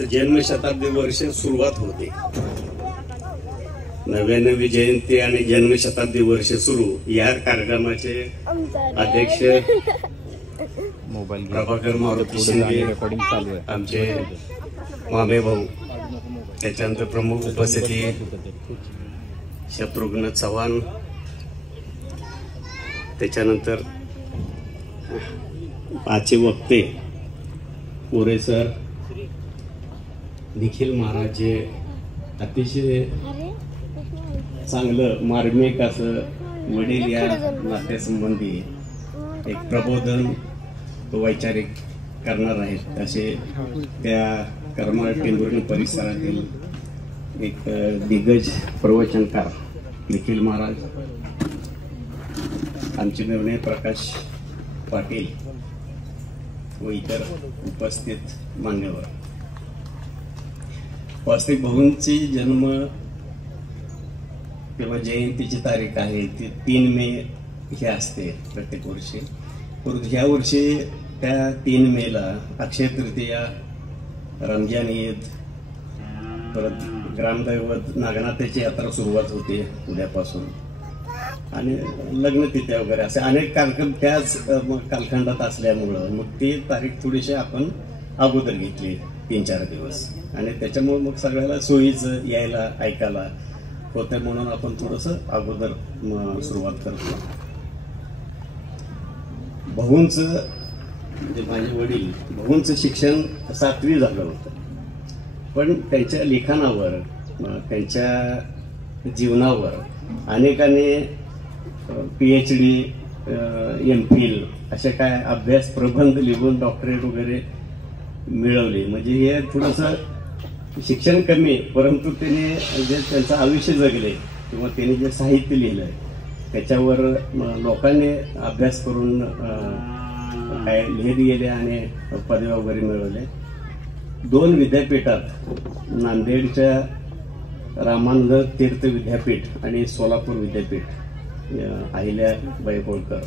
त्यांचं जन्मशताब्दी वर्ष सुरुवात होते. 99वी जयंती आणि जन्मशताब्दी वर्ष सुरू. या कार्यक्रमाचे अध्यक्ष प्रभाकर मारुती शिंदे, आमचे मामे भाऊ, त्याच्यानंतर प्रमुख उपस्थिती शत्रुघ्न चव्हाण, त्याच्यानंतर आजचे वक्ते मोरे सर, निखिल महाराज, जे अतिशय चांगलं मार्मिक असं वडील या नात्यासंबंधी एक प्रबोधन वैचारिक करणार आहेत असे त्या करमाळ टेंभुर्णी परिसरातील एक दिग्गज प्रवचनकार निखिल महाराज, आमचे मेवणे प्रकाश पाटील व इतर उपस्थित मान्यवर. वास्तविक भाऊंची जन्म किंवा जयंतीची तारीख आहे ती 3 मे हे असते प्रत्येक वर्षी. परंतु ह्या वर्षी त्या 3 मेला अक्षय तृतीया, रमजान ईद, परत ग्रामदैवत नागनाथाची यात्रा सुरुवात होते उद्यापासून, आणि लग्नतिथ्या वगैरे असे अनेक कार्यक्रम त्याच कालखंडात असल्यामुळं मग ती तारीख थोडीशी आपण अगोदर घेतली 3-4 दिवस, आणि त्याच्यामुळे मग सगळ्याला सोयीचं यायला ऐकायला होतं म्हणून आपण थोडंसं अगोदर सुरुवात करतो. भाऊंचं म्हणजे माझे वडील, भाऊंचं शिक्षण 7वी झालं होतं, पण त्यांच्या लिखाणावर, त्यांच्या जीवनावर अनेकाने PhD, MPhil असे काय अभ्यास प्रबंध लिहून डॉक्टरेट वगैरे मिळवले. म्हणजे हे थोडंसं शिक्षण कमी, परंतु त्याने जे त्यांचं आयुष्य जगले किंवा त्याने जे साहित्य लिहिलं त्याच्यावर लोकांनी अभ्यास करून काय लिहित गेले आणि पदव्या वगैरे मिळवले. 2 विद्यापीठात, नांदेडच्या रामानंद तीर्थ विद्यापीठ आणि सोलापूर विद्यापीठ, अहिल्याबाई होळकर,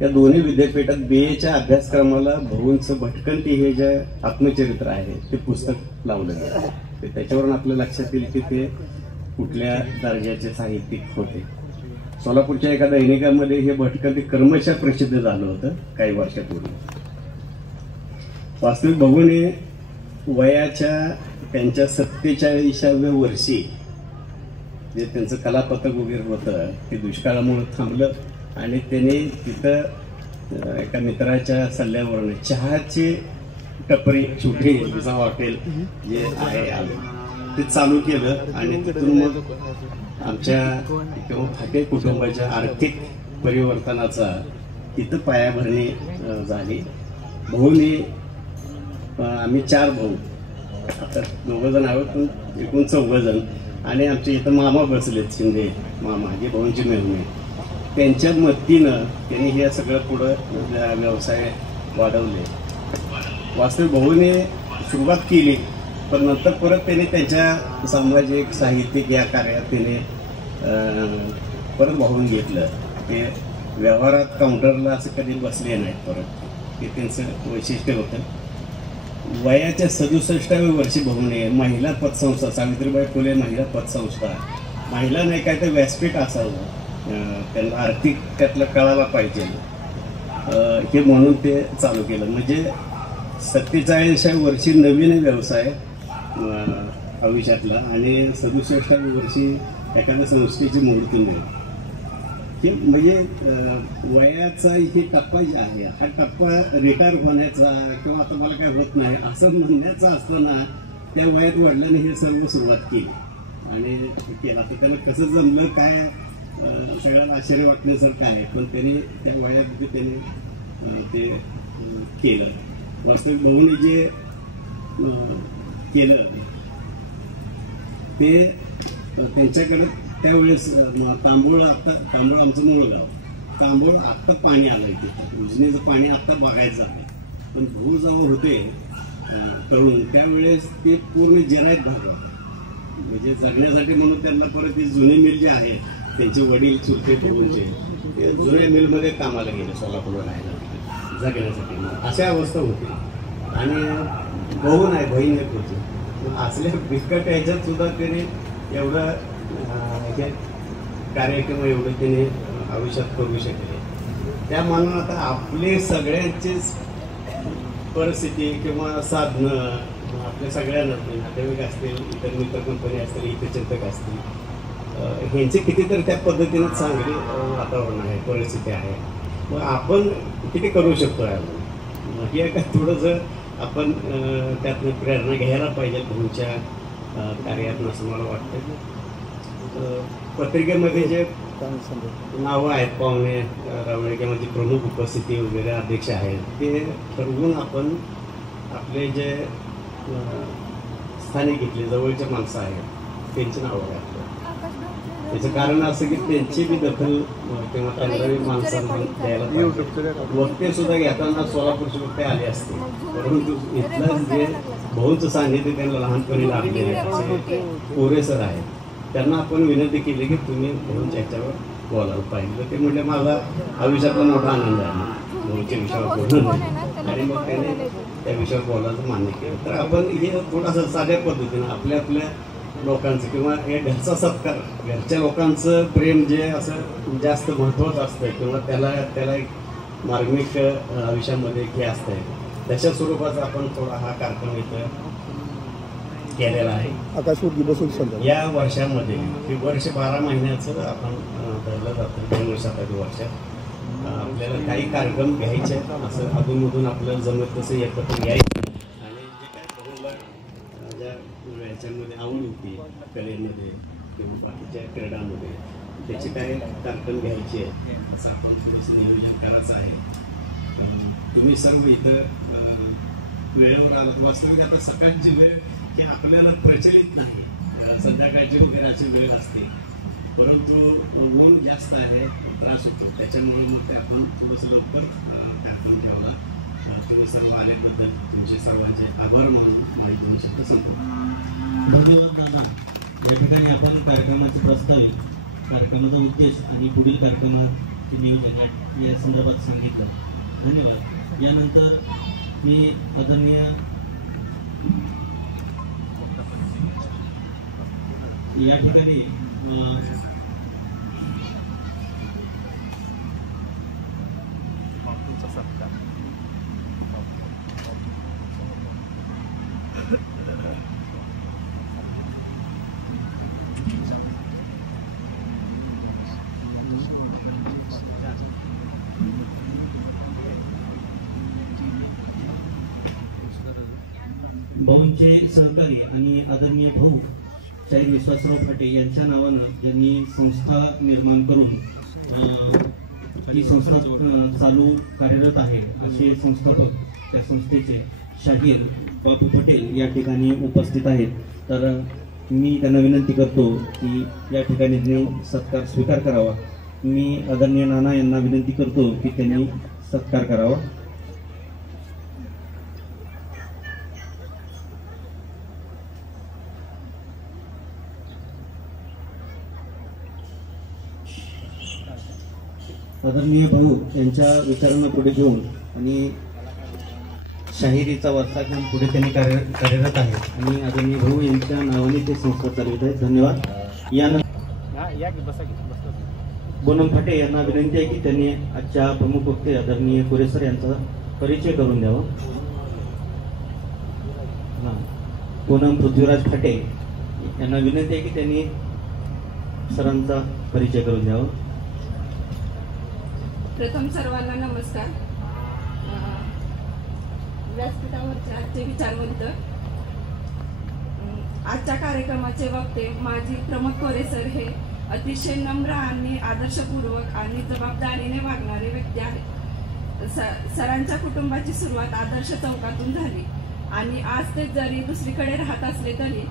या दोन्ही विद्यापीठात BAच्या अभ्यासक्रमाला भाऊंचं भटकंती हे जे आत्मचरित्र आहे ते पुस्तक लावलं गेलं. त्याच्यावरून आपल्या लक्षात येईल की ते कुठल्या दर्जाचे साहित्यिक होते. सोलापूरच्या एका दैनिकामध्ये हे भटकंती क्रमशः प्रसिद्ध झालं होतं काही वर्षापूर्वी. वास्तविक भाऊने वयाच्या त्यांच्या 47व्या वर्षी जे त्यांचं कलापथक वगैरे होतं ते दुष्काळामुळे थांबलं, आणि त्याने तिथं एका मित्राच्या सल्ल्यावरून चहाची टपरी, छोटी तुझा हॉटेल जे आहे ते चालू केलं, आणि तिथून मग आमच्या किंवा फाटे कुटुंबाच्या आर्थिक परिवर्तनाचा तिथं पायाभरणी झाली. भाऊने, आम्ही 4 भाऊ, आता 2 जण आहोत पण एकूण 4 जण, आणि आमच्या इथं मामा बसलेत, शिंदे मामा, जे भाऊंचे मेहणे, त्यांच्या मदतीनं त्यांनी हे सगळं पुढं व्यवसाय वाढवले. वास्तविक भाऊने सुरुवात केली, पण नंतर परत त्याने त्यांच्या सामाजिक साहित्यिक या कार्यात त्याने परत वाहून घेतलं. ते व्यवहारात काउंटरला असं कधी बसले नाहीत परत, ते त्यांचं वैशिष्ट्य होतं. वयाच्या 67व्या वर्षी भाऊने महिला पतसंस्था, सावित्रीबाई फुले महिला पतसंस्था, महिला नाही काय तर व्यासपीठ असावं, त्यांना आर्थिक त्यातलं कळायला पाहिजे हे म्हणून ते चालू केलं. म्हणजे 47व्या वर्षी नवीन व्यवसाय आयुष्यातला, आणि 67व्या वर्षी एखाद्या संस्थेची मूर्ती मिळते. की म्हणजे वयाचा हे टप्पा जे आहे, हा टप्पा रिटायर होण्याचा किंवा आता मला काय होत नाही असं म्हणण्याचा असताना त्या वयात वडिलांनी हे सर्व सुरुवात केली आणि केला. तर त्याला कसं जमलं काय सगळ्यांना आश्चर्य वाटण्यासारखं आहे, पण त्यांनी त्या वयात त्याने ते केलं. वास्तविक भाऊने जे केलं ते त्यांच्याकडे त्यावेळेस तांबोळ आमचं मूळ गाव, तांबोळ आत्ता पाणी आलंय, तिथे उजनीचं पाणी आत्ता बघायचं आहे. पण भाऊ जेव्हा होते तरुण त्यावेळेस ते पूर्ण जिरायत भरलं, म्हणजे जगण्यासाठी म्हणून त्यांना परत ती जुनी मिल जे आहे त्यांचे वडील चुलते भाऊंचे ते जुन्या मिलमध्ये कामाला गेले सोलापूरला राहायला जगण्यासाठी, अशा अवस्था होती. आणि भाऊ नाही बहीण एक होती. असल्या बिकट ह्याच्यात सुद्धा त्याने एवढं हे कार्यक्रम एवढं त्याने आयुष्यात करू शकले. त्या मानून आता आपले सगळ्यांचीच परिस्थिती किंवा साधनं आपल्या सगळ्यांना नातेवाईक असतील, इतर मित्र कंपनी असतील, हितचिंतक असतील, ह्यांचे कितीतरी त्या पद्धतीनं चांगले वातावरण आहे, परिस्थिती आहे. मग आपण किती करू शकतो यावर हे का थोडंसं आपण त्यातनं प्रेरणा घ्यायला पाहिजे तुमच्या कार्यातून असं मला वाटतं. पत्रिकेमध्ये जे नावं आहेत पाहुणे रावळे किंवा जे प्रमुख उपस्थिती वगैरे अध्यक्ष आहेत ते ठरवून आपण आपले जे स्थानिक घेतले जवळचे माणसं आहेत त्यांची नावं आहेत. त्याचं कारण असं की त्यांची बी दखल किंवा तंत्रावी माणसांना द्यायला पाहिजे. वक्ते सुद्धा घेताना सोलापूरचे वक्ते आले असते, परंतु इथलं जे भाऊचं सान्निध्य त्यांना लहानपणी लाभलेले असे कोरे सर आहेत, त्यांना आपण विनंती केली की तुम्ही भाऊंच्या ह्याच्यावर बोलायला पाहिजे. ते म्हणजे माझा आयुष्यातला मोठा आनंद आहे भाऊच्या विषयावर बोलणं, आणि मग त्याने त्या विषयावर बोलायचं मान्य केलं. तर आपण हे थोडासा साध्या पद्धतीनं आपल्या लोकांचं किंवा हे घरचा सत्कार, घरच्या लोकांचं प्रेम जे असं जास्त महत्त्वाचं असतं किंवा त्याला एक मार्मिक आयुष्यामध्ये हे असतंय, तशा स्वरूपाचा आपण थोडा हा कार्यक्रम इथं केलेला आहे. आकाशवाणी बसून या वर्षामध्ये हे वर्ष 12 महिन्याचं आपण धरलं जातं. 2 वर्षात वर्षात आपल्याला काही कार्यक्रम घ्यायचे असं अधूनमधून आपल्याला जमत तसं एकत्र घ्यायचं. आणि जे काय बहुला ज्या याच्यामध्ये आवड होती कलेमध्ये किंवा बाकीच्या क्रीडामध्ये त्याचे काही कार्यक्रम घ्यायचे आहेत असं आपण थोडंसं नियोजन करायचं आहे. तुम्ही सर्व इथं वेळेवर आलात. वास्तविक आता सकाळची वेळ ही आपल्याला प्रचलित नाही, संध्याकाळची वगैरे अशी वेळ असते, परंतु ऊन जास्त आहे, त्रास होतो, त्याच्यामुळे मग ते आपण थोडंसं लवकर कार्यक्रम ठेवला. तुम्ही सर्व आल्याबद्दल तुमचे सर्वांचे आभार मानून माझे 2 शब्द सांगतो. धन्यवाद दादा. या ठिकाणी आपण कार्यक्रमाचे प्रस्तावित, कार्यक्रमाचा उद्देश आणि पुढील कार्यक्रमाचे नियोजन या संदर्भात सांगितलं. धन्यवाद. यानंतर मी आदरणीय या ठिकाणी भाऊंचे सहकारी आणि आदरणीय भाऊ शाहीर विश्वासराव फाटे यांच्या नावानं ज्यांनी संस्था निर्माण करून ती संस्था चालू कार्यरत आहे असे संस्थापक त्या संस्थेचे शाहीर बापू पटेल या ठिकाणी उपस्थित आहेत. तर मी त्यांना विनंती करतो की या ठिकाणी त्यांनी सत्कार स्वीकार करावा. मी आदरणीय नाना यांना विनंती करतो की त्यांनी सत्कार करावा. आदरणीय भाऊ यांच्या विचारांना पुढे घेऊन आणि शाहिरीचा वारसा घेऊन पुढे त्यांनी कार्यरत आहेत आणि आदरणीय भाऊ यांच्या नावाने ते संस्था चालवित आहेत. धन्यवाद. यानंतर पूनम फाटे यांना विनंती आहे की त्यांनी आजच्या प्रमुख वक्ते आदरणीय कोरेसर यांचा परिचय करून द्यावा. पूनम पृथ्वीराज फाटे यांना विनंती आहे की त्यांनी सरांचा परिचय करून द्यावा. प्रथम सर्वांना नमस्कार. व्यासपीठावरचे आजचे विचारवंत, आजच्या कार्यक्रमाचे वक्ते माजी प्रमोद कोरेसर हे अतिशय नम्र आणि आदर्शपूर्वक आणि जबाबदारीने वागणारे व्यक्ती आहेत. सरांच्या कुटुंबाची सुरुवात आदर्श चौकातून झाली आणि आज ते जरी दुसरीकडे राहत असले तरी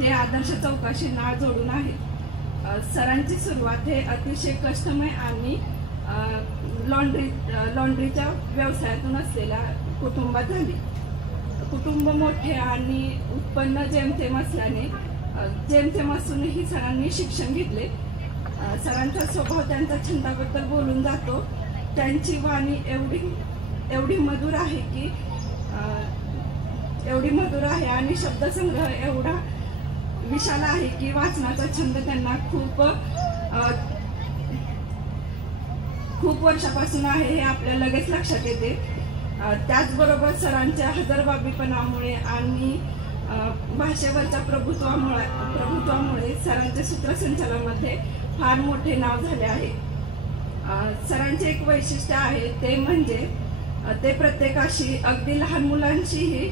ते आदर्श चौकाशी नाळ जोडून आहेत. सरांची सुरुवात हे अतिशय कष्टमय आणि लॉन्ड्रीच्या व्यवसायातून असलेल्या कुटुंबात झाली. कुटुंब मोठे आणि उत्पन्न जेमतेम असल्याने जेमतेम असूनही सरांनी शिक्षण घेतले. सरांचा स्वभाव त्यांच्या छंदाबद्दल बोलून जातो. त्यांची वाणी एवढी मधुर आहे की एवढी मधुर आहे आणि शब्दसंग्रह एवढा विशाल आहे की वाचनाचा छंद त्यांना खूप वर्षापासून आहे हे आपल्या लगेच लक्षात येते. त्याचबरोबर सरांच्या हजरबाबीपणामुळे आणि भाषेवरच्या प्रभुत्वामुळे सरांच्या सूत्रसंचालनामध्ये फार मोठे नाव झाले आहे. सरांचे एक वैशिष्ट्य आहे ते म्हणजे ते प्रत्येकाशी अगदी लहान मुलांशीही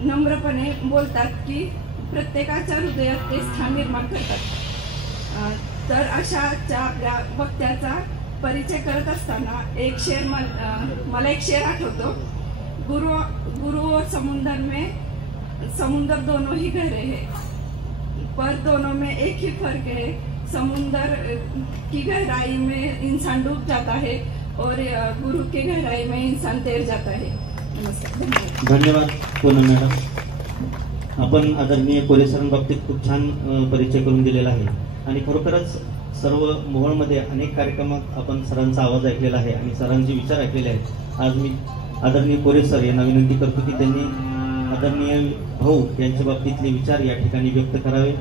नम्रपणे बोलतात की प्रत्येकाच्या हृदयात ते स्थान निर्माण करतात. तर अशाच्या वक्त्याचा परिचय करत असताना एक शेर मला एक शेर आठवतो. गुरु और समुंदर दोनों ही गहरे हैं पर दोनों में एक ही फर्क है. समुंदर की गहराई में इंसान डूब जाता है और गुरु की गहराई में इंसान तैर जाता है. नमस्कार. धन्यवाद पूनम मॅडम. आपण आदरणीय कोरे सरांबाबतीत खूप छान परिचय करून दिलेला आहे आणि खरोखरच सर्व मोहोळमध्ये अनेक कार्यक्रमात आपण सरांचा आवाज ऐकलेला आहे आणि सरांचे विचार ऐकलेले आहेत. आज मी आदरणीय कोरे सर यांना विनंती करतो की त्यांनी आदरणीय भाऊ यांच्या बाबतीतले विचार या ठिकाणी व्यक्त करावे.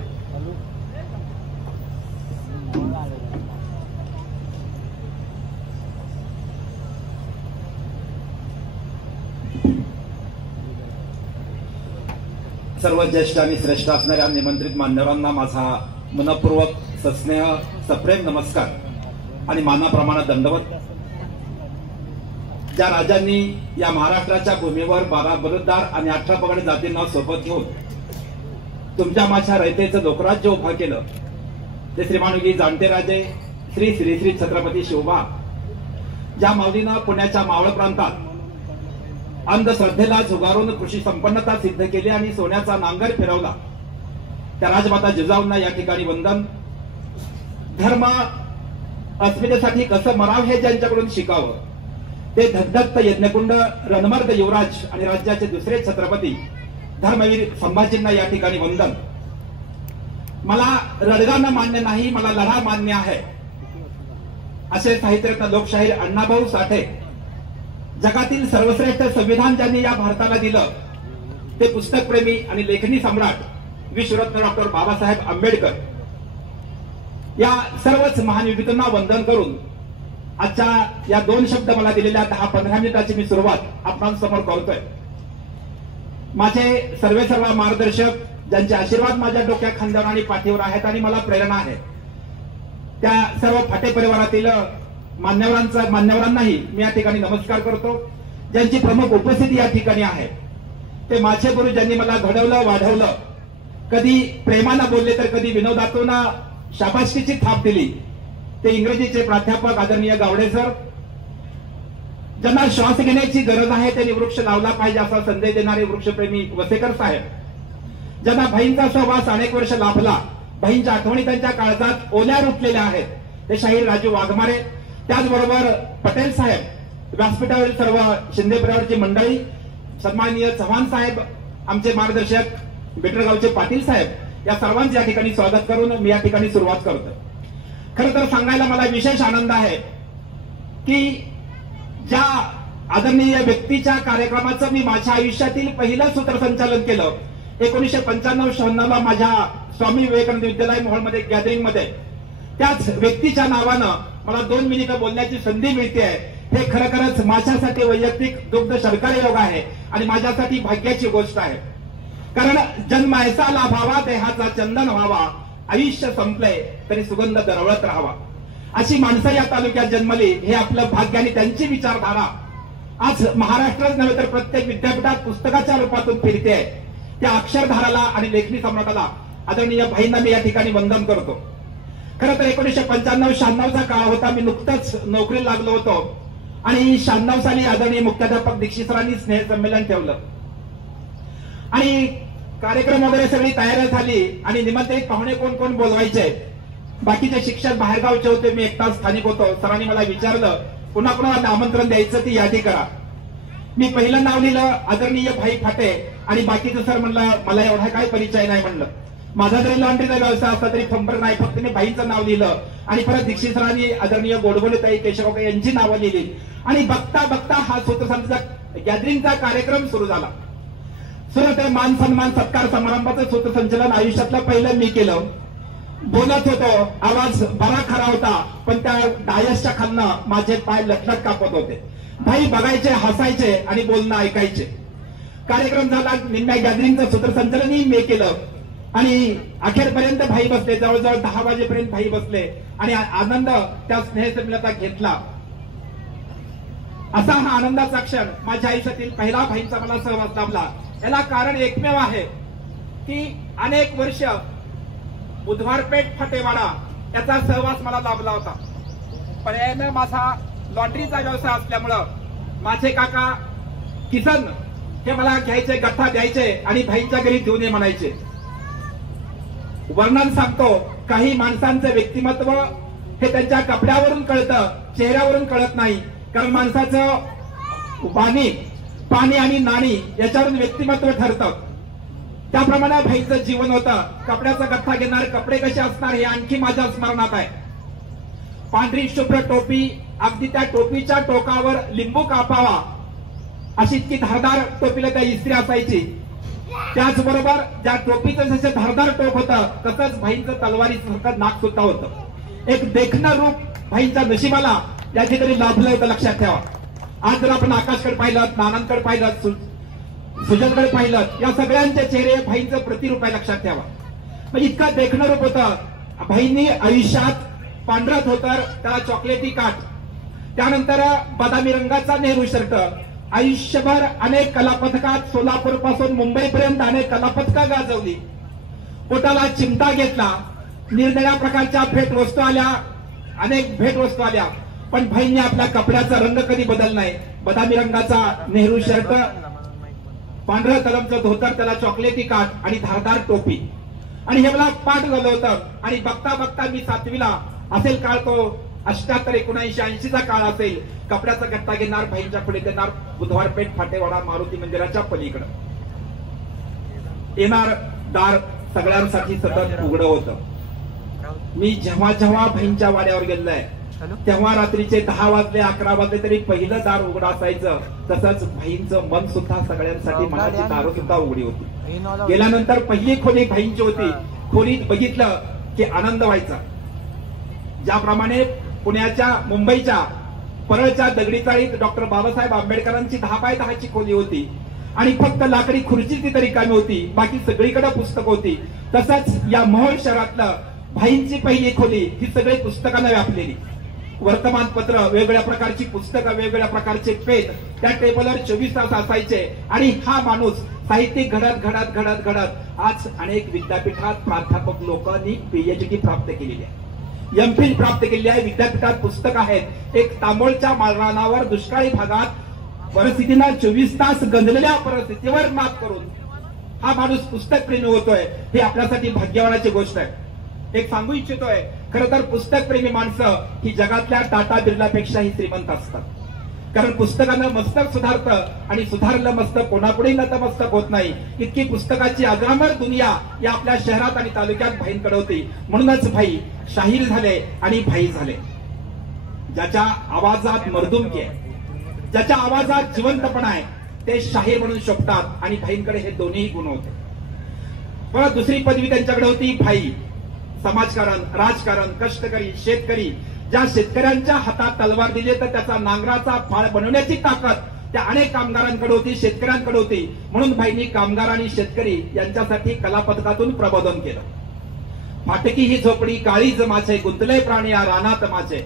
सर्व ज्येष्ठ आणि श्रेष्ठ असणाऱ्या निमंत्रित मान्यवरांना माझा मनपूर्वक सस्नेह सप्रेम नमस्कार आणि मानाप्रमाणे दंडवत. ज्या राजांनी या महाराष्ट्राच्या भूमीवर 12 बलुतदार आणि 18 पगड जातींना सोबत घेऊन तुमच्या माझ्या रयतेचं लोकराज्य उभं केलं ते श्रीमानयोगी जाणते राजे श्री श्री श्री छत्रपती शिवबा. ज्या माऊलीनं पुण्याच्या मावळ प्रांतात अंधश्रद्धेला झुगारून कृषी संपन्नता सिद्ध केली आणि सोन्याचा नांगर फिरवला त्या राजमाता जिजाऊंना या ठिकाणी वंदन. धर्म अस्मितेसाठी कसं मराव हे ज्यांच्याकडून शिकावं ते धगधगत यज्ञकुंड रणमर्द युवराज आणि राज्याचे दुसरे छत्रपती धर्मवीर संभाजींना या ठिकाणी वंदन. मला रडगाणं मान्य नाही, मला लढा मान्य आहे असे साहित्यरत्न लोकशाहीर अण्णाभाऊ साठे. जगातील सर्वश्रेष्ठ संविधान ज्यांनी या भारताला दिलं ते पुस्तकप्रेमी आणि लेखनी सम्राट विश्वरत्न डॉक्टर बाबासाहेब आंबेडकर. या सर्वच महान विभूतींना वंदन करून आजच्या या 2 शब्द मला दिलेल्या 10-15 मिनिटाची मी सुरुवात आपणांसमोर करतोय. माझे सर्व मार्गदर्शक ज्यांचे आशीर्वाद माझ्या डोक्या खांद्यावर आणि पाठीवर आहेत आणि मला प्रेरणा आहे त्या सर्व फाटे परिवारातील मान्यवरांनाही मी या ठिकाणी नमस्कार करतो. ज्यांची प्रमुख उपस्थिती या ठिकाणी आहे ते माझे गुरु ज्यांनी मला घडवलं वाढवलं. कधी प्रेमानं बोलले तर कधी विनोदातून शाबासकीची थाप दिली ते इंग्रजीचे प्राध्यापक आदरणीय गावडे सर. ज्यांना श्वास घेण्याची गरज आहे त्यांनी वृक्ष लावला पाहिजे असा संदेश देणारे वृक्षप्रेमी वसेकर साहेब. ज्यांना बहीणचा सहवास अनेक वर्ष लाभला, बहीणच्या आठवणी त्यांच्या काळजात ओल्या रुतलेल्या आहेत ते शाहीर राजू वाघमारे. त्याचबरोबर पटेल साहेब, व्यासपीठावरील सर्व शिंदे परिवारची मंडळी, सन्माननीय चव्हाण साहेब, आमचे मार्गदर्शक बेटरगावचे पाटील साहेब, या सर्वांचे या ठिकाणी स्वागत करून मी या ठिकाणी सुरुवात करतोय. खरं तर सांगायला मला विशेष आनंद आहे की ज्या आदरणीय व्यक्तीच्या कार्यक्रमाचं मी माझ्या आयुष्यातील पहिलं सूत्रसंचालन केलं 1995-96 ला माझ्या स्वामी विवेकानंद विद्यालय मोहोळमध्ये गॅदरिंगमध्ये, त्याच व्यक्तीच्या नावानं मला 2 मिनिटं बोलण्याची संधी मिळते. हे खरोखरच माझ्यासाठी वैयक्तिक दुग्ध शर्करा योग आहे आणि माझ्यासाठी भाग्याची गोष्ट आहे. कारण जन्म ऐसा लाभावा, देहाचा चंदन व्हावा, आयुष्य संपले तरी सुगंध दरवळत राहावा. अशी माणसं या तालुक्यात जन्मली हे आपलं भाग्य आणि त्यांची विचारधारा आज महाराष्ट्रात नव्हे तर प्रत्येक विद्यापीठात पुस्तकाच्या रूपातून फिरते. त्या अक्षरधाराला आणि लेखनी सम्राटाला आदरणीय भाईंना मी या ठिकाणी वंदन करतो. खरं तर 1995-96 काळ होता. मी नुकतंच नोकरीला लागलो होतो आणि 96 साली आदरणीय मुख्याध्यापक दीक्षित सरांनी स्नेह संमेलन ठेवलं आणि कार्यक्रम वगैरे सगळी तयारी झाली आणि निमंत्रित पाहुणे कोण कोण बोलवायचे. बाकीचे शिक्षक बाहेरगावचे होते, मी एकटा स्थानिक होतो. सरांनी मला विचारलं पुन्हा कोणाला आमंत्रण द्यायचं ती यादी करा. मी पहिलं नाव लिहिलं आदरणीय भाई फाटे आणि बाकीचं सर म्हणलं मला एवढा काय परिचय नाही. म्हणलं माझा जरी लॉन्ड्रीचा व्यवसाय असला तरी फंबर नाही, फक्त मी भाईंचं नाव लिहिलं आणि परत दीक्षित सरांनी आदरणीय गोडबोलेताई केशवकाका यांची नावं लिहिली आणि बघता बघता हा सूत्रसंचालनाचा गॅदरिंगचा कार्यक्रम सुरू झाला. सुरू ते मान सन्मान सत्कार समारंभाचं सूत्रसंचलन आयुष्यातलं पहिलं मी केलं. बोलत होतो, आवाज बरा खरा होता, पण त्या डायसच्या खालनं माझे पाय लटलट कापत होते. भाई बघायचे, हसायचे आणि बोलणं ऐकायचे. कार्यक्रम झाला, निम्म्या गॅदरिंगचं सूत्रसंचलनही मी केलं आणि अखेरपर्यंत भाई बसले. जवळजवळ 10 वाजेपर्यंत भाई बसले आणि आनंद त्या स्नेहसंमेलनाचा घेतला. असा हा आनंदाचा क्षण माझ्या आयुष्यातील पहिला भाईंचा मला सहवास लाभला. याला कारण एकमेव आहे की अनेक वर्ष बुधवारपेठ फाटेवाडा याचा सहवास मला लाभला होता. पर्यायानं माझा लॉन्ड्रीचा व्यवसाय असल्यामुळं माझे काका किसन हे मला घ्यायचे, गठ्ठा द्यायचे आणि भाईंच्या घरी घेऊन ये म्हणायचे. वर्णन सांगतो, काही माणसांचं व्यक्तिमत्व हे त्यांच्या कपड्यावरून कळतं, चेहऱ्यावरून कळत नाही. कारण माणसाचं पाणी आणि नाणी याच्यावरून व्यक्तिमत्व ठरतं. त्याप्रमाणे भाईचं जीवन होतं. कपड्याचा गठ्ठा घेणार, कपडे कसे असणार हे आणखी माझ्या स्मरणात आहे. पांढरी शुभ्र टोपी, अगदी त्या टोपीच्या टोकावर लिंबू कापावा अशी इतकी धारदार टोपीला त्या इस्त्री असायची. त्याचबरोबर ज्या टोपीचं जसं धारदार टोक होतं तसंच भाईंचं तलवारीसारखं नाक सुद्धा होतं. एक देखणं रूप भाईंच्या नशिबाला याची तरी लाभलं होतं, लक्षात ठेवा. आज जर आपण आकाशकडे पाहिलं, नानांकडे पाहिलं, सुजनकडे पाहिलं, या सगळ्यांचे चेहरे भाईंचं प्रतिरूप आहे, लक्षात ठेवा. म्हणजे इतकं देखणं रूप होतं. भाईंनी आयुष्यात पांढरा धोतर, त्याला चॉकलेटी काठ, त्यानंतर बदामी रंगाचा नेहरू शर्ट, आयुष्यभर अनेक कलापथकात सोलापूर पासून मुंबईपर्यंत अनेक कलापथकं गाजवली. पोटाला चिमटा घेतला, निरनिळ्या प्रकारच्या भेटवस्तू आल्या, अनेक भेटवस्तू आल्या, पण भाईंनी आपल्या कपड्याचा रंग कधी बदल नाही. बदामी रंगाचा नेहरू शर्ट, पांढरं तलमचं धोतर, त्याला चॉकलेटी काठ आणि धारदार टोपी. आणि हे मला पाठ झालं होतं. आणि बघता बघता मी 7वीला असेल काळ, तो 78, 79, 80चा काळ असेल. कपड्याचा गट्टा घेणार, भाईंच्या पुढे देणार, बुधवारपेठ फाटेवाडा मारुती मंदिराच्या पलीकडं येणार. दार सगळ्यांसाठी सतत उघडं होतं. मी जेव्हा जेव्हा भाईंच्या वाड्यावर गेलोय तेव्हा रात्रीचे 10 वाजले, 11 वाजले तरी पहिलं दार उघडं असायचं. तसंच भाईंचं मन सुद्धा सगळ्यांसाठी, मनाची दारं सुद्धा उघडी होती. गेल्यानंतर पहिली खोली भाईंची होती. खोलीत बघितलं की आनंद व्हायचा. ज्याप्रमाणे पुण्याच्या, मुंबईच्या परळच्या दगडी चाळीत डॉक्टर बाबासाहेब आंबेडकरांची 10 बाय 10ची खोली होती आणि फक्त लाकडी खुर्ची तिथे रिकामी होती, बाकी सगळीकडे पुस्तक होती. तसंच या मोहोळ शहरातलं भाईंची पहिली खोली ही सगळी पुस्तकानं व्यापलेली. वर्तमानपत्र, वेगवेगळ्या प्रकारची पुस्तकं, वेगवेगळ्या प्रकारचे पेन त्या टेबलवर 24 तास असायचे. आणि हा माणूस साहित्यिक घडत घडत घडत घडत आज अनेक विद्यापीठात प्राध्यापक लोकांनी PhD प्राप्त केलेली आहे, MPhil प्राप्त केली आहे. विद्यापीठात पुस्तक आहेत. एक तांबोळच्या माळरानावर दुष्काळी भागात परिस्थितीनं 24 तास गंजलेल्या परिस्थितीवर मात करून हा माणूस पुस्तक प्रेमी होतोय, हे आपल्यासाठी भाग्यवानाची गोष्ट आहे. एक सांगू इच्छितोय, खरं तर पुस्तक प्रेमी माणसं ही जगातल्या टाटा बिर्लापेक्षाही श्रीमंत असतात. कारण पुस्तकानं मस्तक सुधारतं आणि सुधारलं मस्तक कोणापुढे नतमस्तक होत नाही. इतकी पुस्तकाची अग्रामर दुनिया या आपल्या शहरात आणि तालुक्यात भाईंकडे होती. म्हणूनच भाई शाहीर झाले आणि भाई झाले. ज्याच्या आवाजात मर्दुमकी आहे, ज्याच्या आवाजात जिवंतपणा आहे, ते शाहीर म्हणून शोभतात. आणि भाईंकडे हे दोन्ही गुण होते. परत दुसरी पदवी त्यांच्याकडे होती. भाई समाजकारण, राजकारण, कष्टकरी, शेतकरी. ज्या शेतकऱ्यांच्या हातात तलवार दिली तर त्याचा नांगराचा फाळ बनवण्याची ताकद त्या अनेक कामगारांकडे होती, शेतकऱ्यांकडे होती. म्हणून भाईंनी कामगार आणि शेतकरी यांच्यासाठी कलापथकातून प्रबोधन केलं. फाटकी ही झोपडी, काळी जमाचे, गुंतले प्राणी या रानात माझे.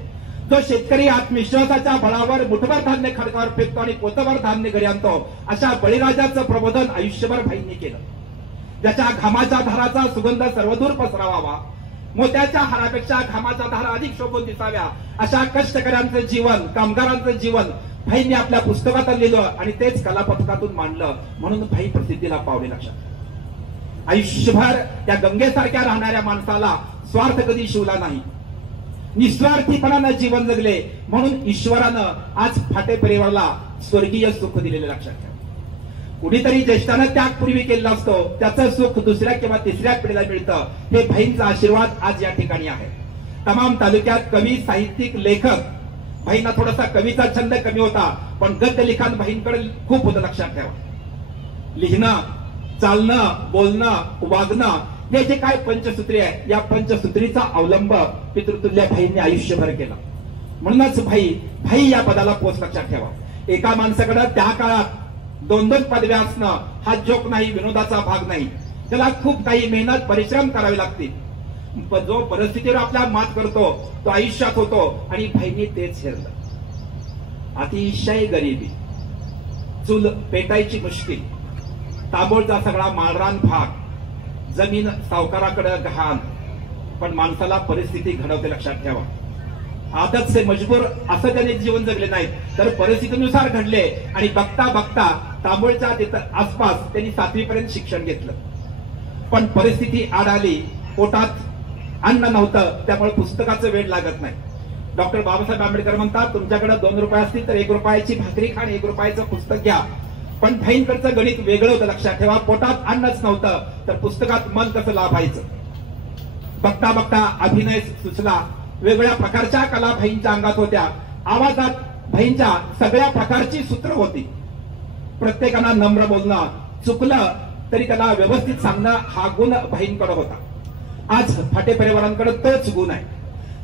जो शेतकरी आत्मविश्वासाच्या बळावर मुठभर धान्य खडकावर फेकतो आणि पोतभर धान्य घरी आणतो, अशा बळीराजाचं प्रबोधन आयुष्यभर भाईंनी केलं. ज्याच्या घामाच्या धाराचा सुगंध सर्वदूर पसरावा, मोत्याच्या हारापेक्षा घामाच्या धारा अधिक शोभून दिसाव्या, अशा कष्टकऱ्यांचं जीवन, कामगारांचं जीवन भाईंनी आपल्या पुस्तकात लिहिलं आणि तेच कलापथकातून मांडलं. म्हणून भाई प्रसिद्धीला पावले. लक्षात, आयुष्यभर त्या गंगेसारख्या राहणाऱ्या माणसाला स्वार्थ कधी शिवला नाही, निस्वार्थीपणानं जीवन जगले. म्हणून ईश्वरानं आज फाटे परिवाराला स्वर्गीय सुख दिलेलं. लक्षात ठेवा, कुणीतरी ज्येष्ठानं त्याग पूर्वी केलेला असतो, त्याचं सुख दुसऱ्या किंवा तिसऱ्या पिढीला मिळतं. हे भाईंचा आशीर्वाद आज या ठिकाणी आहे. तमाम तालुक्यात कवी, साहित्यिक, लेखक. भाईंना थोडासा कवीचा छंद कमी होता, पण गद्य लिखाण भाईंकडे खूप होतं. लक्षात ठेवा, लिहिणं, चालणं, बोलणं, वागणं हे जे काय पंचसूत्री आहे, या पंचसूत्रीचा अवलंब पितृतुल्य भाईंनी आयुष्यभर केला. म्हणूनच भाई या पदाला पोच लक्षात ठेवा. एका माणसाकडे त्या काळात 2-2 पदव्या असणं हा जोक नाही, विनोदाचा भाग नाही. त्याला खूप काही मेहनत, परिश्रम करावे लागतील. जो परिस्थितीवर आपला मात करतो तो आयुष्यात होतो, आणि भाईंनी तेच हेरलं. अतिशय गरिबी, चूल पेटायची मुश्किल, ताबोळचा सगळा माळरान भाग, जमीन सावकाराकडे गहाण, पण माणसाला परिस्थिती घडवते लक्षात ठेवा. आदत से मजबूर असं त्याने जीवन जगले नाहीत, तर परिस्थितीनुसार घडले. आणि बघता बघता तांबोळच्या तिथं आसपास त्यांनी 7वी पर्यंत शिक्षण घेतलं. पण परिस्थिती आड आली, पोटात अन्न नव्हतं, त्यामुळे पुस्तकाचं वेळ लागत नाही. डॉक्टर बाबासाहेब आंबेडकर म्हणतात, तुमच्याकडे 2 रुपये असतील तर 1 रुपयाची भाकरी खा आणि 1 रुपयाचं पुस्तक घ्या. पण भाईंकडचं गणित वेगळं होतं लक्षात ठेवा. पोटात अन्नच नव्हतं तर पुस्तकात मन कसं लाभायचं. बघता बघता अभिनय सुचला, वेगवेगळ्या प्रकारच्या कला भाईंच्या अंगात होत्या. आवाजात भाईंच्या सगळ्या प्रकारची सूत्र होती. प्रत्येकाला नम्र बोलणं, चुकलं तरी त्याला व्यवस्थित सांगणं हा गुण भाईंकडे होता. आज फाटे परिवारांकडे तोच गुण आहे.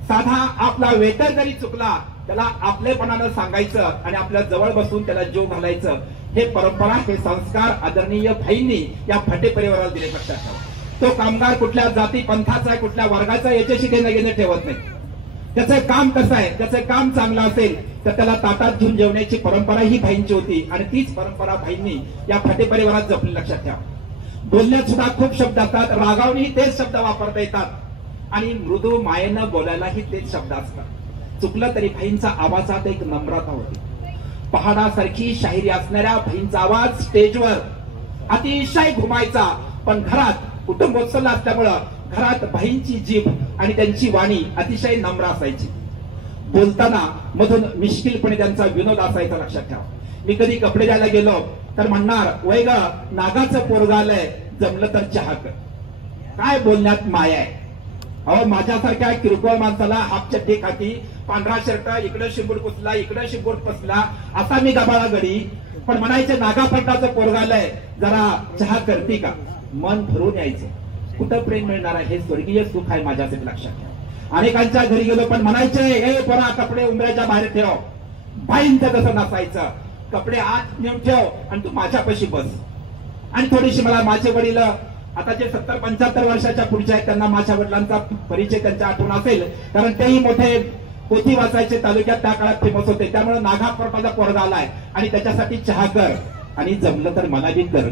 साधा आपला वेटर जरी चुकला त्याला आपलेपणानं सांगायचं आणि आपल्या जवळ बसून त्याला जीव घालायचं. हे परंपरा, हे संस्कार आदरणीय भाईंनी या फाटे परिवाराला दिले लक्षात ठेवा. तो कामगार कुठल्या जाती पंथाचा आहे, कुठल्या वर्गाचा याच्याशी घेणं ठेवत नाही. त्याचं काम कसं आहे, त्याचं काम चांगलं असेल तर त्याला ताटात घेऊन जेवण्याची परंपरा ही भाईंची होती, आणि तीच परंपरा भाईंनी या फाटे परिवारात जपली लक्षात ठेवा. बोलण्यात सुद्धा खूप शब्द असतात, रागावूनही तेच शब्द वापरता येतात, आणि मृदू मायेनं बोलायलाही तेच शब्द असतात. चुकलं तरी भाईंचा आवाजात एक नम्रता होती. पहाडासारखी शाहिरी असणाऱ्या भाईंचा आवाज स्टेजवर अतिशय घुमायचा, पण घरात कुटुंबोत्सव असल्यामुळं घरात भाईंची जीभ आणि त्यांची वाणी अतिशय नम्र असायची. बोलताना मधून मिश्किलपणे त्यांचा विनोद असायचा लक्षात ठेवा. मी कधी कपडे द्यायला गेलो तर म्हणणार, वय ग नागाचं पोरगं आलंय, जमलं तर चहा कर. काय बोलण्यात माया आहे. अहो, माझ्यासारख्या किरकोळ माणसाला हाफ चड्डी खाती, पांढरा शर्ट, इकडं शिंबूड पुसला, इकडं शिंबूड पुसला, असा मी गबाळा गडी, पण म्हणायचे नागाफंटाचं पोरगं आलंय, जरा चहा करती का. मन भरून यायचं. कुठं प्रेम मिळणार आहे, हे स्वर्गीय सुख आहे माझ्यासाठी लक्षात ठेवा. अनेकांच्या घरी गेलो पण म्हणायचे, हे पोरा कपडे उंबऱ्याच्या बाहेर ठेव. भाईंचं तसं नसायचं. कपडे आत नेऊन ठेव आणि तू माझ्यापाशी बस. आणि थोडीशी मला माझे वडील आता जे 70-75 वर्षाच्या पुढचे आहेत त्यांना माझ्या वडिलांचा परिचय त्यांच्या आठवण असेल, कारण तेही मोठे पोथी वाचायचे, तालुक्यात त्या काळात फेमस होते. त्यामुळे नागाफोटाचा पोरगा आलाय आणि त्याच्यासाठी चहा कर, आणि जमलं तर मला बी कर.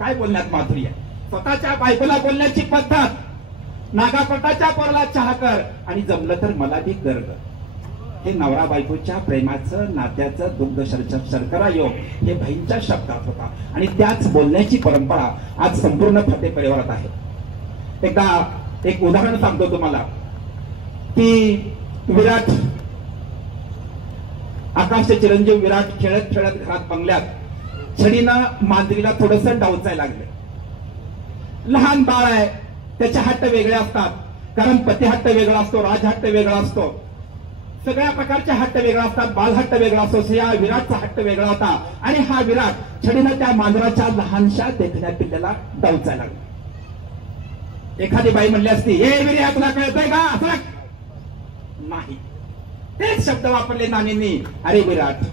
काय बोलण्यात माधुर्य. स्वतःच्या बायकोला बोलण्याची पद्धत, नागाफोटाच्या पोराला चहा कर आणि जमलं तर मला बी कर. हे नवरा बायकोच्या प्रेमाचं, नात्याचं दुग्ध शर्करा योग हे भाईंच्या शब्दात होता, आणि त्याच बोलण्याची परंपरा आज संपूर्ण फाटे परिवारात आहे. एकदा एक उदाहरण सांगतो तुम्हाला की विराट, आकाशचे चिरंजीव विराट खेळत खेळत घरात बंगल्यात छडीनं मांजरीला थोडस डावचायला लागले. लहान बाळ आहे, त्याचे हट्ट वेगळे असतात, कारण पती हट्ट वेगळा असतो, राजहट्ट वेगळा असतो, सगळ्या प्रकारचे हट्ट वेगळा असतात, बालहट्ट वेगळा असतो. या विराटचा हट्ट वेगळा होता, आणि हा विराट छडीनं त्या मांजराच्या लहानशा देखण्या पिल्ल्याला डावचायला लागला. एखादी बाई म्हणली असती, हे विराट तुला कळतंय का, असं नाही. तेच शब्द वापरले नानींनी. अरे विराट,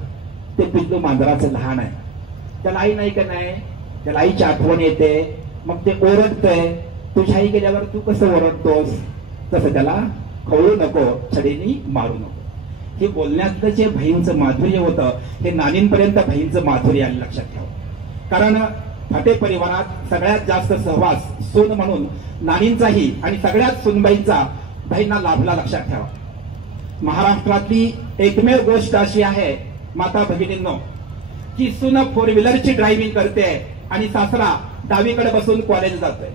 ते पिल्लू मांजराचं लहान आहे, त्याला आई नाही का नाही, त्याला आईची आठवण येते, मग ते ओरडतंय. तुझ्या आई गेल्यावर तू कसं ओरडतोस, तसं त्याला खवळू नको, छडीनी मारू नको. हे बोलण्यातलं जे भाईंचं माधुर्य होतं हे नानींपर्यंत भाईंचं माधुर्य आलं लक्षात ठेवा. कारण फाटे परिवारात सगळ्यात जास्त सहवास सून म्हणून नानींचाही आणि सगळ्यात सूनबाईंचा भाईंना लाभला लक्षात ठेवा. महाराष्ट्रातली एकमेव गोष्ट अशी आहे माता भगिनींनो की सून 4 व्हीलरची ड्रायव्हिंग करते आणि सासरा डावीकडे बसून कॉलेज जातोय.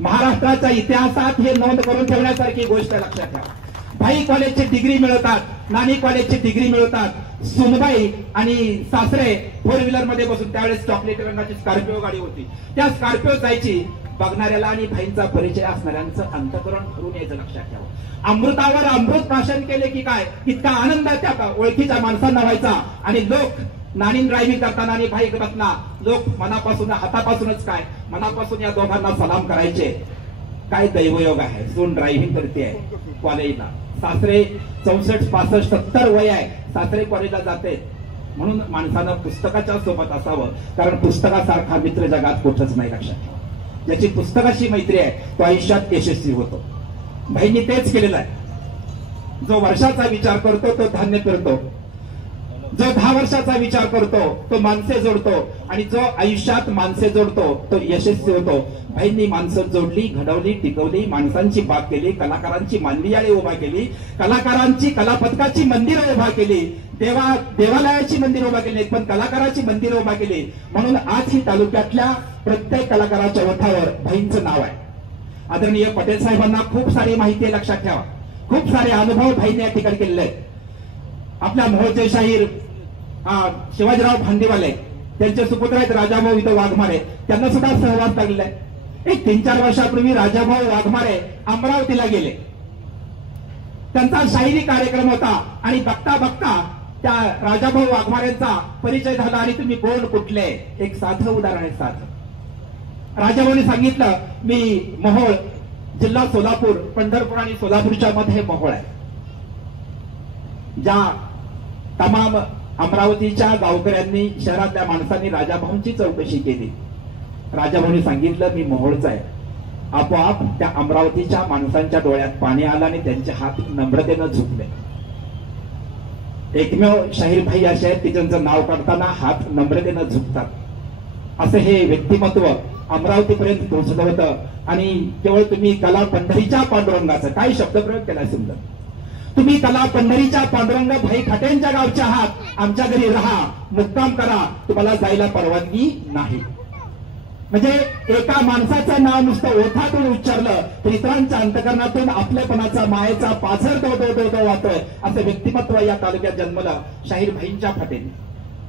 महाराष्ट्राच्या इतिहासात हे नोंद करून ठेवण्यासारखी गोष्ट लक्षात ठेवा. भाई कॉलेजची डिग्री मिळवतात, नानी कॉलेजची डिग्री मिळवतात, सुनबाई आणि सासरे 4 व्हीलर मध्ये बसून, त्यावेळेस चॉकलेट रंगाची स्कॉर्पिओ गाडी होती, त्या स्कॉर्पिओ जायची. बघणाऱ्याला आणि भाईंचा परिचय असणाऱ्यांचं अंतःकरण भरून यायचं लक्षात ठेवा. अमृतावर अमृत प्राशन केले की काय, इतका आनंद त्या ओळखीच्या माणसांना व्हायचा, आणि लोक नाणी ड्रायव्हिंग करताना आणि भाई रत्ना लोक मनापासून हातापासूनच काय मनापासून या दोघांना सलाम करायचे. काय दैवयोग आहे. सून ड्रायव्हिंग करते आहे कॉलेजला. सासरे 64, 65, 70 वय आहे. सासरे कॉलेजला जाते. म्हणून माणसानं पुस्तकाच्या सोबत असावं, कारण पुस्तकासारखा मित्र जगात कुठंच नाही. लक्षात ठेवा, ज्याची पुस्तकाशी मैत्री आहे तो आयुष्यात यशस्वी होतो. भाईंनी तेच केलेलं आहे. जो वर्षाचा विचार करतो तो धान्य करतो. जो 10 वर्षाचा विचार करतो तो माणसे जोडतो. आणि जो आयुष्यात माणसे जोडतो तो यशस्वी होतो. भाईंनी माणसं जोडली, घडवली, टिकवली, माणसांची बाग केली, कलाकारांची मानवीयाळे उभा केली, कलाकारांची कलापथकाची मंदिरं उभा केली, देवालयाची मंदिरं उभा केली, पण कलाकाराची मंदिरं उभा केली. म्हणून आज ही तालुक्यातल्या प्रत्येक कलाकाराच्या ओठावर भाईंचं नाव आहे. आदरणीय पटेल साहेबांना खूप सारी माहिती आहे. लक्षात ठेवा, खूप सारे अनुभव भाईने या ठिकाणी केलेले आहेत. आपल्या मोहोळचे शाहीर शिवाजीराव भांडेवाले त्यांचे सुपुत्र आहेत राजाभाऊ इथं वाघमारे, त्यांना सुद्धा सहवास लागलेला आहे. एक 3-4 वर्षापूर्वी राजाभाऊ वाघमारे अमरावतीला गेले. त्यांचा शाहिरी कार्यक्रम होता आणि बघता बघता त्या राजाभाऊ वाघमारेंचा परिचय झाला. आणि तुम्ही कोण, कुठले? एक साधं उदाहरण आहे. साधं राजाभाऊने सांगितलं, मी मोहोळ, जिल्हा सोलापूर, पंढरपूर आणि सोलापूरच्या मध्ये मोहोळ आहे. ज्या तमाम अमरावतीच्या गावकऱ्यांनी, शहरातल्या माणसांनी राजाभाऊंची चौकशी केली. राजाभाऊंनी सांगितलं, मी मोहोळचा आहे. आपोआप त्या अमरावतीच्या माणसांच्या डोळ्यात पाणी आलं आणि त्यांचे हात नम्रतेनं झुकले. एकमेव शाहीर भाई असे आहेत की ज्यांचं नाव काढताना हात नम्रतेनं झुकतात. असं हे व्यक्तिमत्व अमरावतीपर्यंत पोहोचलं होतं. आणि केवळ तुम्ही कला पंढरीच्या पांडुरंगाचं काय शब्दप्रयोग केलाय सुंदर. तुम्ही कला पंढरीच्या पांडुरंग भाई खाटेंच्या गावचे आहात. आमच्या घरी राहा, मुक्काम करा, तुम्हाला जायला परवानगी नाही. म्हणजे एका माणसाचं नाव नुसतं ओठातून उच्चारलं तर इतरांच्या अंतकरणातून आपल्यापणाचा, मायेचा पाझर तो वाहतोय. असं व्यक्तिमत्व या तालुक्यात जन्मलं शाहीर भाईंच्या फाटेने.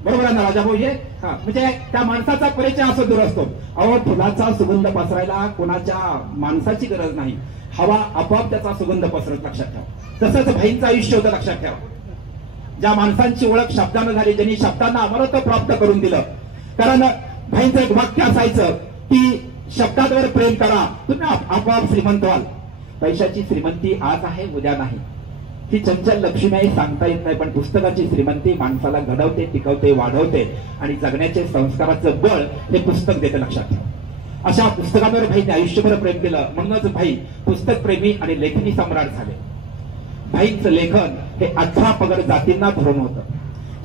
बरोबर आहे ना राजाभाऊ? म्हणजे त्या माणसाचा परिचय असो दूर असतो. अहो, फुलाचा सुगंध पसरायला कोणाच्या माणसाची गरज नाही. हवा आपोआप त्याचा सुगंध पसरत. लक्षात ठेवा. तसंच भाईंचं आयुष्य होतं. लक्षात ठेवा, ज्या माणसांची ओळख शब्दानं झाली, ज्यांनी शब्दांना अमरत्व प्राप्त करून दिलं. कारण भाईंचं एक वाक्य असायचं की शब्दांवर प्रेम करा, तुम्ही आपोआप श्रीमंत व्हाल. पैशाची श्रीमंती आज आहे, उद्या नाही. ही चंचल लक्ष्मी आहे, सांगता येत नाही. पण पुस्तकाची श्रीमंती माणसाला घडवते, टिकवते, वाढवते आणि जगण्याचे संस्काराचं बळ हे पुस्तक देते. लक्षात ठेवा. अशा पुस्तकांवर भाईने आयुष्यभर प्रेम केलं. म्हणूनच भाई पुस्तक प्रेमी आणि लेखनी सम्राट झाले. भाईंचं लेखन हे 18 पगड जातींना धरून होतं.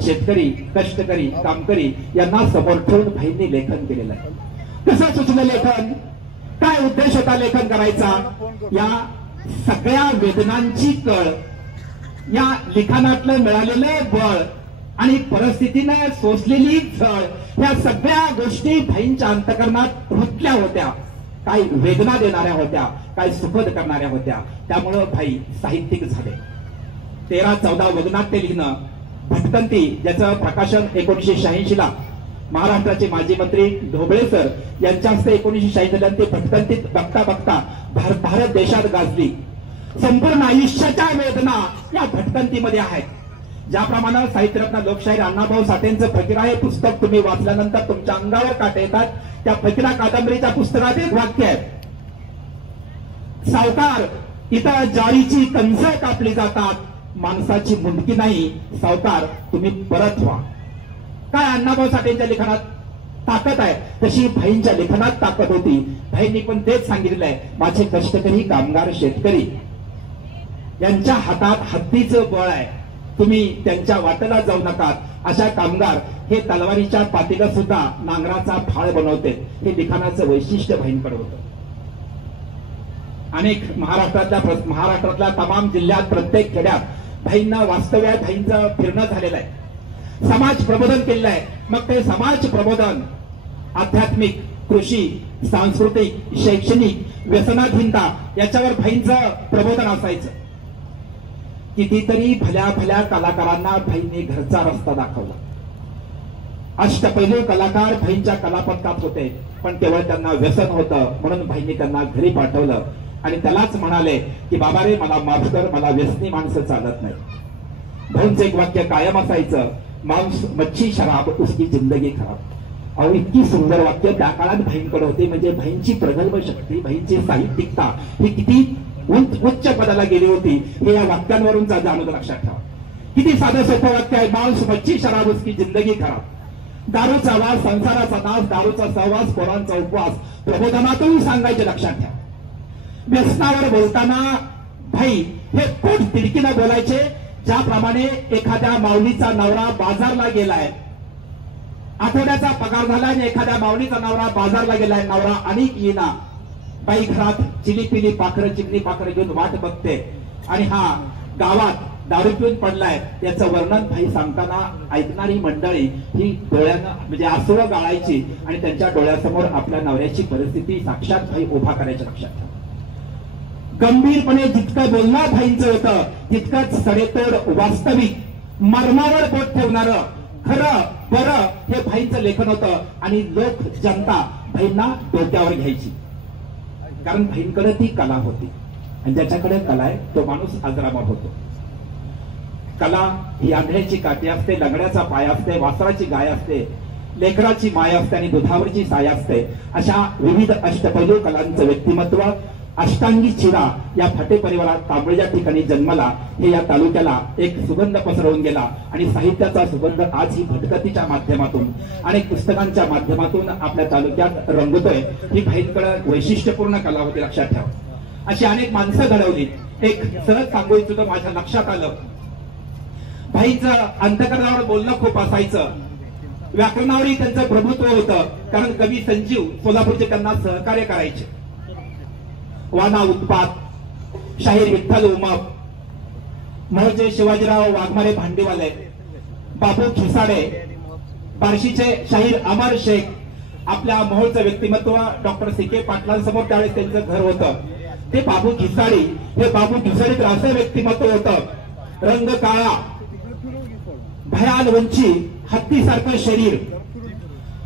शेतकरी, कष्टकरी, कामकरी यांना समोर ठेवून भाईंनी लेखन केलेलं आहे. कसं सुचलं लेखन? काय उद्देश होता लेखन करायचा? या सगळ्या वेदनांची कळ, या लिखाणातलं मिळालेलं बळ आणि परिस्थितीने सोसलेली झळ, या सगळ्या गोष्टी भाईंच्या अंतकरणात रुतल्या होत्या. काही वेदना देणाऱ्या होत्या, काही सुखद करणाऱ्या होत्या. त्यामुळं भाई साहित्यिक झाले. 13-14 वदनात ते लिहिणं. भटकंती, ज्याचं प्रकाशन 1986 ला महाराष्ट्राचे माजी मंत्री ढोबळे सर यांच्या हस्ते 1986 झाले. ते भटकंतीत बघता बघता भारत देशात गाजली. संपूर्ण आयुष्याच्या वेदना या भटकंतीमध्ये आहेत. ज्याप्रमाणे साहित्यरत्न लोकशाहीर अण्णाभाऊ साठेंचं फकीरा हे पुस्तक तुम्ही वाचल्यानंतर तुमच्या अंगावर काटे येतात. त्या फकीरा कादंबरीच्या पुस्तकात एक वाक्य आहे, सावकार, इथं ज्वारीची कंस कापली जातात, माणसाची मुंडकी नाही. सावकार, तुम्ही परत व्हा. काय अण्णाभाऊ साठेंच्या लिखाणात ताकद आहे, तशी भाईंच्या लिखाणात ताकद होती. भाईंनी पण तेच सांगितलंय, माझे कष्टकरी, कामगार, शेतकरी यांच्या हातात हत्तीचं बळ आहे, तुम्ही त्यांच्या वाटेला जाऊ नका. अशा कामगार हे तलवारीच्या पातीला सुद्धा नांगराचा फाळ बनवते. हे लिखाणाचं वैशिष्ट्य भाईंकडे होतं. अनेक महाराष्ट्रातल्या तमाम जिल्ह्यात, प्रत्येक खेड्यात भाईंना वास्तव्यात भाईंचं फिरणं झालेलं आहे. समाज प्रबोधन केलेलं आहे. मग ते समाज प्रबोधन आध्यात्मिक, कृषी, सांस्कृतिक, शैक्षणिक, व्यसनाधीनता याच्यावर भाईंचं प्रबोधन असायचं. कितीतरी भल्या भल्या कलाकारांना भाईंनी घरचा रस्ता दाखवला. अष्टपैलू कलाकार भाईंच्या कलापथकात होते, पण केवळ त्यांना व्यसन होतं म्हणून भाईंनी त्यांना घरी पाठवलं आणि त्यालाच म्हणाले की बाबा रे, मला माफ कर, मला व्यसनी माणसं चालत नाही. भाऊंचं एक वाक्य कायम असायचं, मांस मच्छी शराब उसकी जिंदगी खराब. अहो इतकी सुंदर वाक्य त्या काळात भाईंकडे होते. म्हणजे भाईंची प्रगल्भ शक्ती, भाईंची साहित्यिकता ही किती उच्च पदाला गेली होती हे या वाक्यांवरून जाणून लक्षात ठेवा. किती साधं सोपं वाक्य आहे. मांस मच्छी शराब उसकी जिंदगी खराब. दारूचा वास संसाराचा नाश, दारूचा सहवास पोरांचा उपवास प्रबोधनातून सांगायचे लक्षात ठेवा. व्यसनावर बोलताना भाई हे खूप तिडकीनं बोलायचे. ज्याप्रमाणे एखाद्या माऊलीचा नवरा बाजारला गेलाय, आठवड्याचा पगार झाला आणि एखाद्या माऊलीचा नवरा बाजारला गेलाय, नवरा अनेक येईना, बाई घरात चिली पाखरं चिमणी पाखरं घेऊन वाट बघते आणि हा गावात दारू पिऊन पडलाय. याचं वर्णन भाई सांगताना ऐकणारी मंडळी ही डोळ्यानं म्हणजे आसुळं गाळायची आणि त्यांच्या डोळ्यासमोर आपल्या नवऱ्याची परिस्थिती साक्षात भाई उभा करायच्या लक्षात ठेवा. गंभीरपणे जितकं बोलणं भाईंचं होतं तितकंच सडेतोड वास्तविक मर्मावर बोट ठेवणारं खरं बरं हे भाईंचं लेखन होतं. आणि लोक जनता भाईंना डोक्यावर घ्यायची, कारण भाईंकडे ती कला होती आणि ज्याच्याकडे कला आहे तो माणूस अजरामर होतो. कला ही आंधळ्याची काठी असते, लंगड्याचा पाय असते, वासराची गाय असते, लेकराची माय असते आणि दुधावरची साय असते. अशा विविध अष्टपैलू कलांचं व्यक्तिमत्व अष्टांगी चिरा या फाटे परिवारात तांबळीच्या ठिकाणी जन्मला. हे या तालुक्याला एक सुगंध पसरवून गेला आणि साहित्याचा सुगंध आज ही भटकतीच्या माध्यमातून अनेक पुस्तकांच्या माध्यमातून आपल्या तालुक्यात रंगतोय. ही भाईंकडे वैशिष्ट्यपूर्ण कला होती लक्षात ठेवा. अशी अनेक माणसं घडवली. एक सहज सांगू इच्छितो, माझ्या लक्षात आलं भाईंचं अंतकरणावर बोलणं खूप असायचं. व्याकरणावरही त्यांचं प्रभुत्व होतं, कारण कवी संजीव सोलापूरचे त्यांना सहकार्य करायचे. वाना उत्पात, शाहीर विठ्ठल उमप, मोहचे शिवाजीराव वाघमारे भांडीवाले, बाबू खिसाडे, बार्शीचे शाहीर अमर शेख, आपल्या मोहोळचं व्यक्तिमत्व डॉक्टर सी.के. पाटलांसमोर त्यावेळेस त्यांचं घर होतं. ते बाबू खिसाडी, हे बाबू खिसाडीत असं व्यक्तिमत्व होतं. रंग काळा, भयाल उंची, हत्तीसारखं शरीर,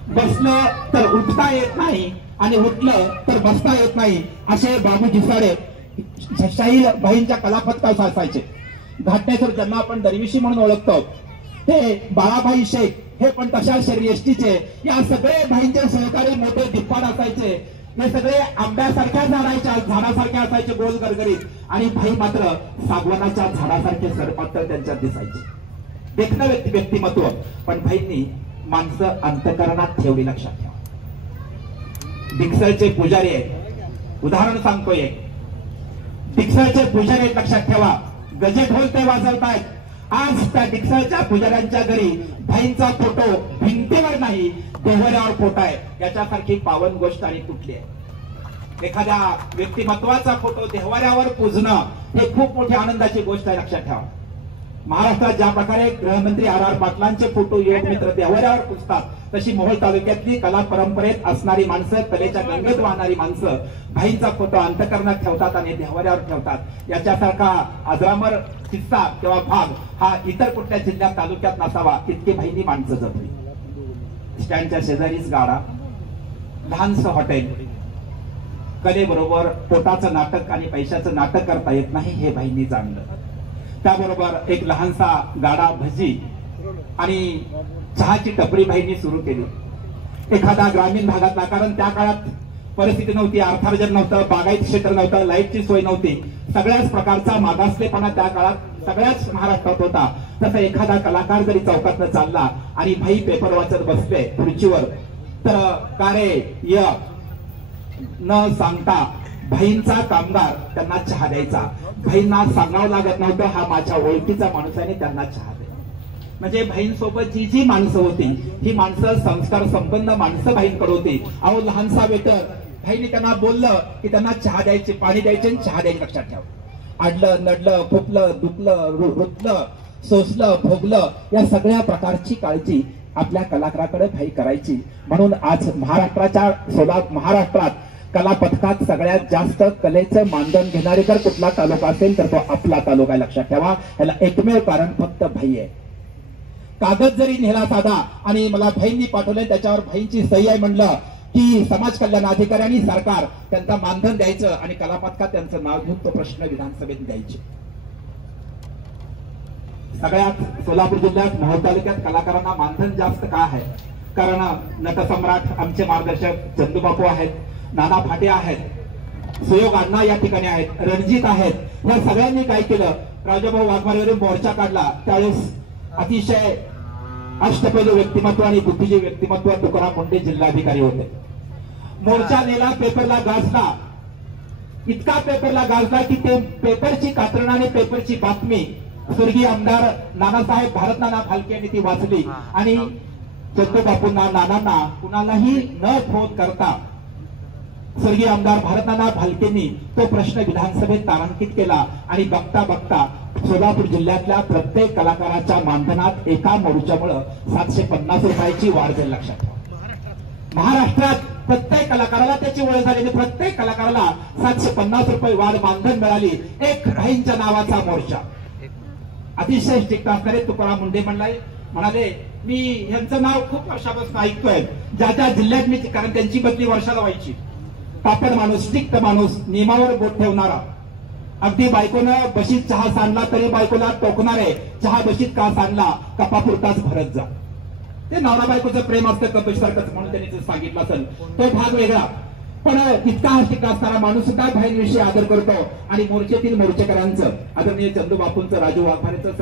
बसलं तर उठता येत नाही आणि उठलं तर बसता येत नाही असे बाबू खिसाडे शाहीर भाईंच्या कलापथकास असायचे. घाटनेश्वर ज्यांना आपण दरविशी म्हणून ओळखतो ते बाळाभाई शेख हे पण तशा शर्यष्टीचे. या सगळे भाईंचे सहकारी मोठे दिप्पाड असायचे. हे सगळे आंब्यासारख्या झाडासारखे असायचे, गोल गरगरीत, आणि भाई मात्र सागवानाच्या झाडासारखे सरपत्तर त्यांच्यात दिसायचे. देखणं व्यक्तिमत्व. पण भाईंनी माणसं अंतकरणात ठेवली लक्षात ठेवा. डिक्सलचे पुजारी आहेत, उदाहरण सांगतोय. डिक्सलचे पुजारी आहेत लक्षात ठेवा. गजे ढोल ते वाजवतायत. आज त्या डिक्सलच्या पुजाऱ्यांच्या घरी भाईंचा फोटो भिंतीवर नाही देव्हाऱ्यावर फोटो आहे. याच्यासारखी पावन गोष्ट आणि कुठली आहे? एखाद्या व्यक्तिमत्वाचा फोटो देव्हाऱ्यावर पूजणं हे खूप मोठी आनंदाची गोष्ट आहे लक्षात ठेवा. महाराष्ट्रात ज्या प्रकारे गृहमंत्री आर पाटलांचे फोटो युवक मित्र देव्हाऱ्यावर पुजतात, तशी मोहोळ तालुक्यातली कला परंपरेत असणारी माणसं, कलेच्या गंगेत वाहणारी माणसं भाईंचा फोटो अंतकरणात ठेवतात आणि देव्हाऱ्यावर ठेवतात. याच्यासारखा अजरामर किस्सा किंवा भाग हा इतर कुठल्या जिल्ह्यात तालुक्यात नसावा, इतके भाईंनी माणसं जपली. स्टँडच्या शेजारीच गाडा, लहानसं हॉटेल, कलेबरोबर पोटाचं नाटक आणि पैशाचं नाटक करता येत नाही हे भाईंनी जाणलं. त्याबरोबर एक लहानसा गाडा, भजी आणि चहाची टपरी भाईंनी सुरू केली. एखादा ग्रामीण भागातला, कारण त्या काळात परिस्थिती नव्हती, अर्थार्जन नव्हतं, बागायत क्षेत्र नव्हतं, लाईटची सोय नव्हती, सगळ्याच प्रकारचा मागासलेपणा त्या काळात सगळ्याच महाराष्ट्रात होता. तसं एखादा कलाकार जरी चौकातनं चालला आणि भाई पेपर वाचत बसले खुर्चीवर, तर कारे य न सांगता भाईंचा कामगार त्यांना चहा द्यायचा. भाईंना सांगावं लागत नव्हतं, हा माझ्या ओळखीचा माणूस आहे, त्यांना चहा द्या. म्हणजे भाईंसोबत जी माणसं होती ही माणसं संस्कार संपन्न माणसं भाईंकडे होती. अहो लहानसा वेटर, भाईंनी त्यांना बोललं की त्यांना चहा द्यायचे, पाणी द्यायचे आणि चहा द्यायचे लक्षात ठेवा. आडलं नडलं, फुपलं दुखलं, रुतलं, सोसलं, भोगलं, या सगळ्या प्रकारची काळजी आपल्या कलाकाराकडे भाई करायची. म्हणून आज महाराष्ट्रात कला पथकात सगळ्यात जास्त कलेचं मानधन घेणारे जर कुठला तालुका असेल तर तो आपला तालुका आहे लक्षात ठेवा. याला एकमेव कारण फक्त भाई आहे. कागद जरी नेला साधा आणि मला भाईंनी पाठवले, त्याच्यावर भाईंची सही आहे म्हणलं की समाज कल्याण अधिकाऱ्यांनी सरकार त्यांचा मानधन द्यायचं आणि कला पथकात त्यांचं नाव घेऊन तो प्रश्न विधानसभेत द्यायचे. सगळ्यात सोलापूर जिल्ह्यात मोहोळ तालुक्यात कलाकारांना मानधन जास्त का आहे? कारण नटसम्राट आमचे मार्गदर्शक चंदूबापू आहेत, नाना फाटे आहेत, सुयोग अण्णा या ठिकाणी आहेत, रणजित आहेत. या सगळ्यांनी काय केलं, राजाभाऊ वाघमारेवरून मोर्चा काढला. त्यावेळेस अतिशय अष्टपैलू व्यक्तिमत्व आणि बुद्धिजीवी व्यक्तिमत्व तुकाराम मुंडे जिल्हाधिकारी होते. मोर्चा नेला, पेपरला गाजला, इतका पेपरला गाजला की ते पेपरची कात्रण आणि पेपरची बातमी स्वर्गीय आमदार नानासाहेब भारत नाना फालके यांनी ती वाचली आणि चंदूबापूंना नानांना कुणालाही न फोन करता स्वर्गीय आमदार भारत नाना फालकेंनी तो प्रश्न विधानसभेत तारांकित केला आणि बघता बघता सोलापूर जिल्ह्यातल्या प्रत्येक कलाकाराच्या मानधनात एका मोर्चामुळे 750 रुपयाची वाढ झाली. लक्षात ठेवा, महाराष्ट्रात प्रत्येक कलाकाराला त्याची ओळख झालेली, प्रत्येक कलाकाराला 750 रुपये वाढ मानधन मिळाली. एक राहींच्या नावाचा मोर्चा अतिशय स्ट्रिक्ट असणारे तुकाराम मुंडे म्हणाले मी यांचं नाव खूप वर्षापासून ऐकतोय, ज्या ज्या जिल्ह्यात मी, कारण त्यांची बदली वर्षाला व्हायची. पापड माणूस, स्ट्रिक्ट माणूस, नियमावर बोट ठेवणारा, अगदी बायकोनं बशीत चहा सांडला तरी बायकोला टोकणारे, चहा बशीत का सांडला कपापुरताच भरत जा. ते नवरा बायकोचं प्रेम असतं कपेशसारखंच म्हणून त्यांनी जे सांगितलं असेल तो भाग वेगळा. पण इतका हस्तिक असणारा माणूस सुद्धा बहिणीविषयी आदर करतो आणि मोर्चेतील मोर्चेकरांचं, आदरणीय चंदूबापूंचं, राजू वाघमारेचं